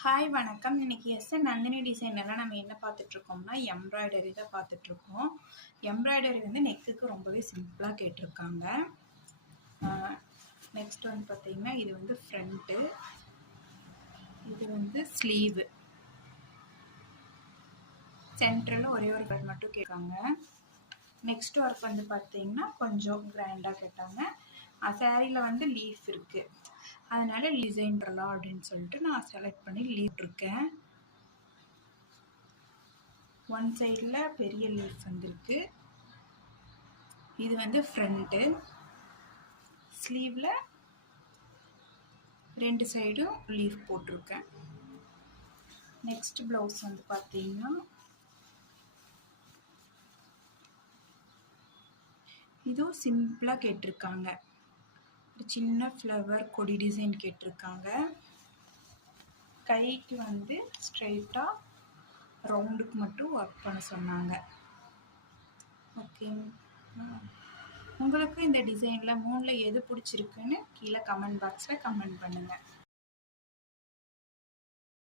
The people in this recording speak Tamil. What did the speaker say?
ஹாய் வணக்கம். இன்னைக்கு நந்தினி டிசைன்லலாம் நம்ம என்ன பார்த்துட்ருக்கோம்னா, எம்ப்ராய்டரி தான் பார்த்துட்ருக்கோம். எம்ப்ராய்டரி வந்து நெக்குக்கு ரொம்பவே சிம்பிளாக கேட்டிருக்காங்க. நெக்ஸ்ட் வந்து பார்த்தீங்கன்னா, இது வந்து ஃப்ரண்ட்டு, இது வந்து ஸ்லீவு. சென்டரில் ஒரே ஒரு கலர் மட்டும் கேட்காங்க. நெக்ஸ்ட் ஒர்க் வந்து பார்த்தீங்கன்னா கொஞ்சம் கிராண்டாக கேட்டாங்க. சாரியில் வந்து லீஃப் இருக்குது, அதனால டிசைன் பண்ணலாம் அப்படின்னு சொல்லிட்டு நான் செலக்ட் பண்ணி லீவ் இருக்கேன். ஒன் சைடில் பெரிய லீஃப் வந்திருக்கு. இது வந்து ஃப்ரண்ட்டு. ஸ்லீவில் ரெண்டு சைடும் லீஃப் போட்டிருக்கேன். நெக்ஸ்ட் ப்ளவுஸ் வந்து பார்த்தீங்கன்னா இதுவும் சிம்பிளாக கேட்டிருக்காங்க. ஒரு சின்ன ஃப்ளவர் கொடி டிசைன் கேட்டிருக்காங்க. கைக்கு வந்து ஸ்ட்ரைட்டாக ரவுண்டுக்கு மட்டும் ஒர்க் பண்ண சொன்னாங்க. ஓகே, உங்களுக்கு இந்த டிசைனில் மூணில் எது பிடிச்சிருக்குன்னு கீழே கமெண்ட் பாக்ஸில் கமெண்ட் பண்ணுங்கள்.